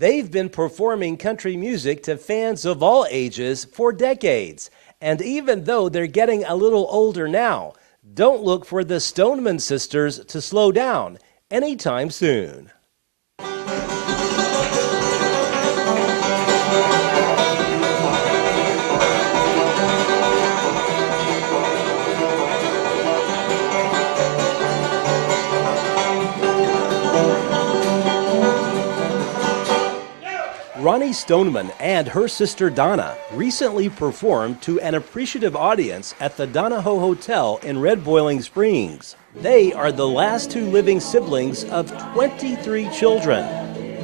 They've been performing country music to fans of all ages for decades. And even though they're getting a little older now, don't look for the Stoneman sisters to slow down anytime soon. Roni Stoneman and her sister Donna recently performed to an appreciative audience at the Donoho Hotel in Red Boiling Springs. They are the last two living siblings of 23 children.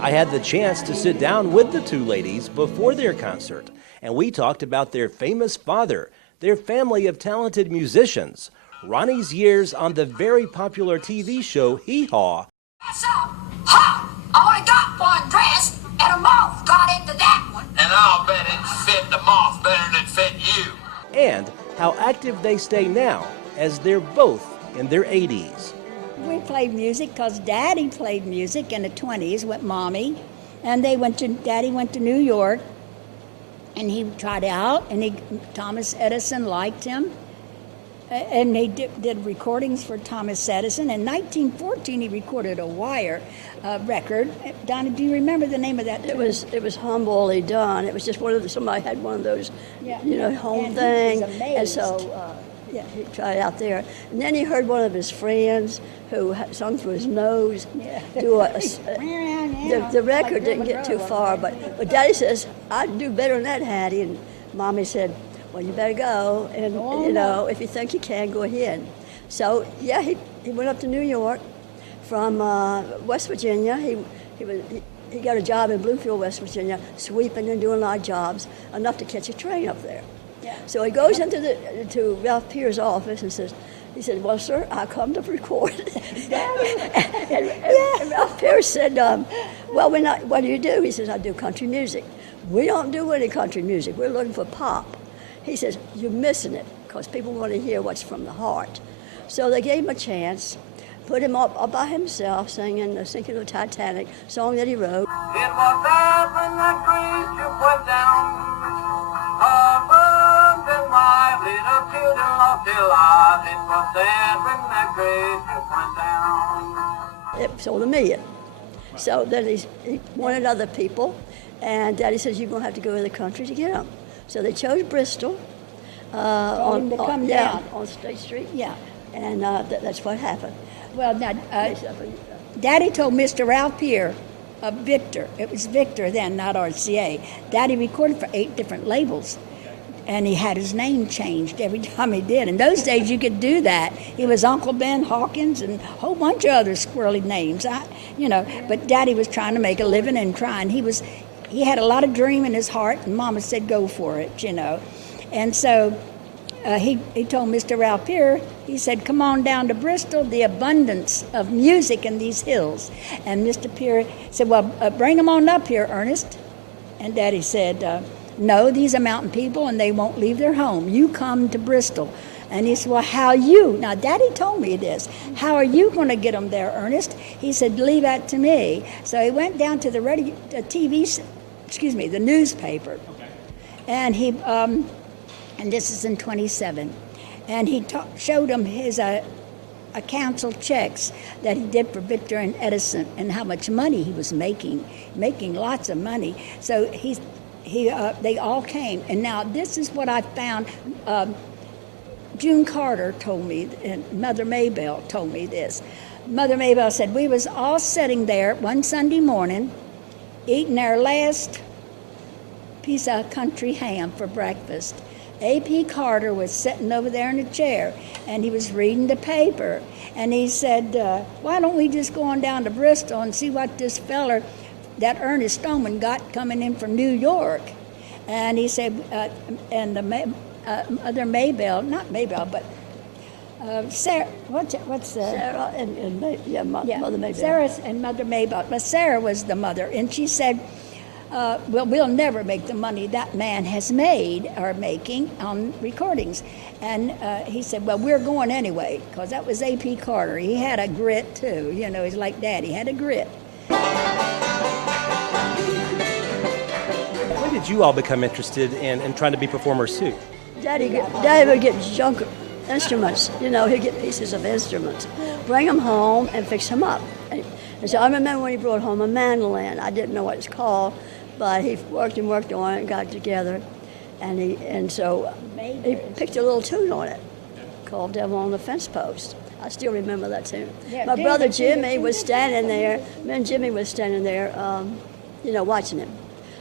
I had the chance to sit down with the two ladies before their concert, and we talked about their famous father, their family of talented musicians, Roni's years on the very popular TV show Hee Haw. So, ha! I only got one dress, and a moth got into that one. And I'll bet it fit the moth better than it fit you. And how active they stay now, as they're both in their 80s. We played music because Daddy played music in the 20s with Mommy, and Daddy went to New York, and he tried out, and Thomas Edison liked him, and they did recordings for Thomas Edison. In 1914, he recorded a Wire record. Donna, do you remember the name of that? It was humbly done. It was just somebody had one of those, home thing, and so he tried out there. And then he heard one of his friends who had sung through his nose do the record didn't get too far, but Daddy says, I'd do better than that, Hattie. And Mommy said, well, you better go, and if you think you can, go ahead. So he went up to New York from West Virginia. He got a job in Bluefield, West Virginia, sweeping and doing a lot of jobs, enough to catch a train up there. Yeah. So he goes to Ralph Peer's office and he said, well, sir, I come to record. and Ralph Peer said, well, what do you do? He says, I do country music. We don't do any country music. We're looking for pop. He says, you're missing it, because people want to hear what's from the heart. So they gave him a chance, put him up by himself, singing the Sinking of the Titanic, song that he wrote. It was there when that great ship went down, above in my little children lost their lives. It was there when that great ship went down. It sold $1 million. So then he wanted other people, and Daddy says, you're going to have to go to the country to get them. So they chose Bristol on State Street. Yeah. And that's what happened. Well, now, Daddy told Mr. Ralph Peer of Victor, it was Victor then, not RCA, Daddy recorded for 8 different labels, and he had his name changed every time he did. In those days, you could do that. He was Uncle Ben Hawkins and a whole bunch of other squirrely names, but Daddy was trying to make a living and trying. He had a lot of dream in his heart, and Mama said, go for it, And so he told Mr. Ralph Peer, he said, come on down to Bristol, the abundance of music in these hills. And Mr. Peer said, well, bring them on up here, Ernest. And Daddy said, no, these are mountain people, and they won't leave their home. You come to Bristol. And he said, well, now Daddy told me this. How are you going to get them there, Ernest? He said, leave that to me. So he went down to the the newspaper. Okay. And and this is in 27. And he showed him his council checks that he did for Victor and Edison and how much money he was making lots of money. So they all came. And now this is what I found. June Carter told me, and Mother Maybelle told me this. Mother Maybelle said, we was all sitting there one Sunday morning eating our last piece of country ham for breakfast. A.P. Carter was sitting over there in a chair, and he was reading the paper. And he said, why don't we just go on down to Bristol and see what this feller, that Ernest Stoneman, got coming in from New York. And he said, Mother Maybelle, not Maybelle, but Sarah, Sarah and Mother Maybelle. Sarah and Mother Maybelle, but Sarah was the mother, and she said, well, we'll never make the money that man has made or making on recordings. And he said, well, we're going anyway, because that was A.P. Carter. He had a grit, too. He's like Daddy, had a grit. did you all become interested in trying to be performers too? Daddy would get junk instruments. You know, he'd get pieces of instruments, bring them home and fix them up. And so I remember when he brought home a mandolin. I didn't know what it's called, but he worked and worked on it and got it together. And so he picked a little tune on it called Devil on the Fence Post. I still remember that tune. Yeah, my brother Jimmy was standing there, me and Jimmy was standing there, you know, watching him.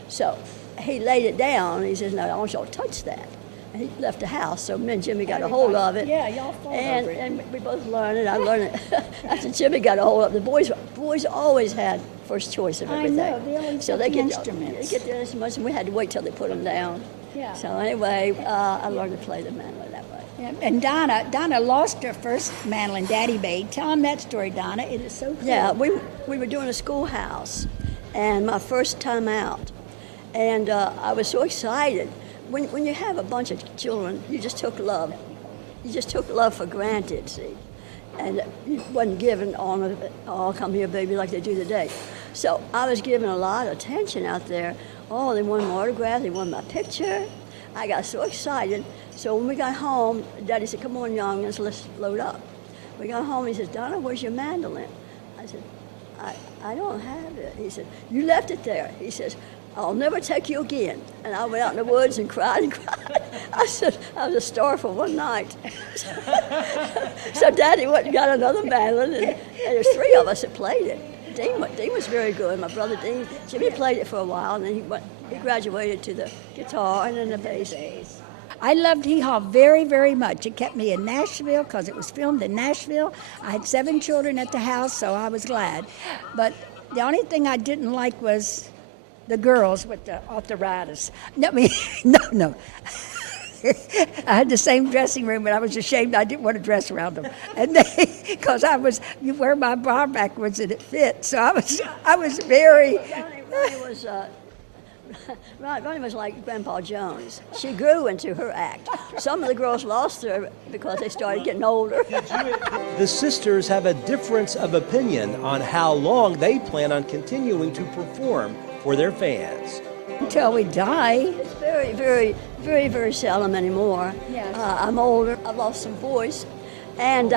So he laid it down and he says, no, I don't want y'all to touch that. And he left the house, so me and Jimmy got a hold of it. Yeah, y'all fought over it. And we both learned it. I learned it after Jimmy got a hold of it. The boys always had first choice of everything. I know, they always so got they the get instruments. They get the instruments, and we had to wait till they put them down. Yeah. So anyway, I learned to play the mandolin that way. Yeah, and Donna lost her first mandolin Daddy made. Tell them that story, Donna. It is so cool. Yeah, we were doing a schoolhouse, and my first time out, and I was so excited. When you have a bunch of children, you just took love. You just took love for granted, see. And you wasn't given all come here, baby, like they do today. So I was given a lot of attention out there. Oh, they wanted my autograph, they wanted my picture. I got so excited. So when we got home, Daddy said, come on, youngins, let's load up. We got home, he says, Donna, where's your mandolin? I said, I don't have it. He said, you left it there. He says, I'll never take you again. And I went out in the woods and cried and cried. I said, I was a star for one night. So Daddy went and got another mandolin, and there's three of us that played it. Dean was very good. My brother Dean, Jimmy played it for a while, and then he graduated to the guitar and then the bass. I loved Hee Haw very, very much. It kept me in Nashville because it was filmed in Nashville. I had 7 children at the house, so I was glad. But the only thing I didn't like was the girls with the arthritis. No, no. I had the same dressing room, and I was ashamed I didn't want to dress around them. And because you wear my bra backwards and it fit, so I was very. Ronnie was like Grandpa Jones. She grew into her act. Some of the girls lost her because they started getting older. The sisters have a difference of opinion on how long they plan on continuing to perform for their fans. Until we die. It's very, very, very, very seldom anymore. Yes. I'm older. I've lost some voice. And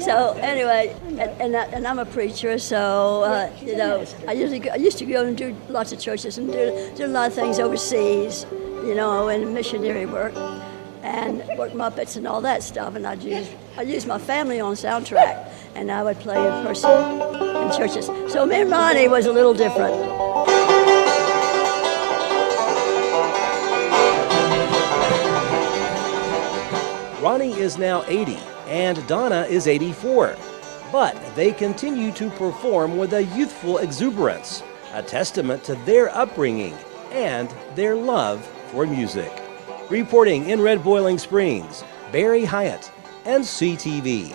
so anyway, and I'm a preacher, so you know, I used to go and do lots of churches and do a lot of things overseas, you know, and missionary work, and work Muppets and all that stuff. And I used my family on soundtrack, and I would play in person in churches. So me and Ronnie was a little different. Ronnie is now 80 and Donna is 84, but they continue to perform with a youthful exuberance, a testament to their upbringing and their love for music. Reporting in Red Boiling Springs, Barry Hyatt, NCTV.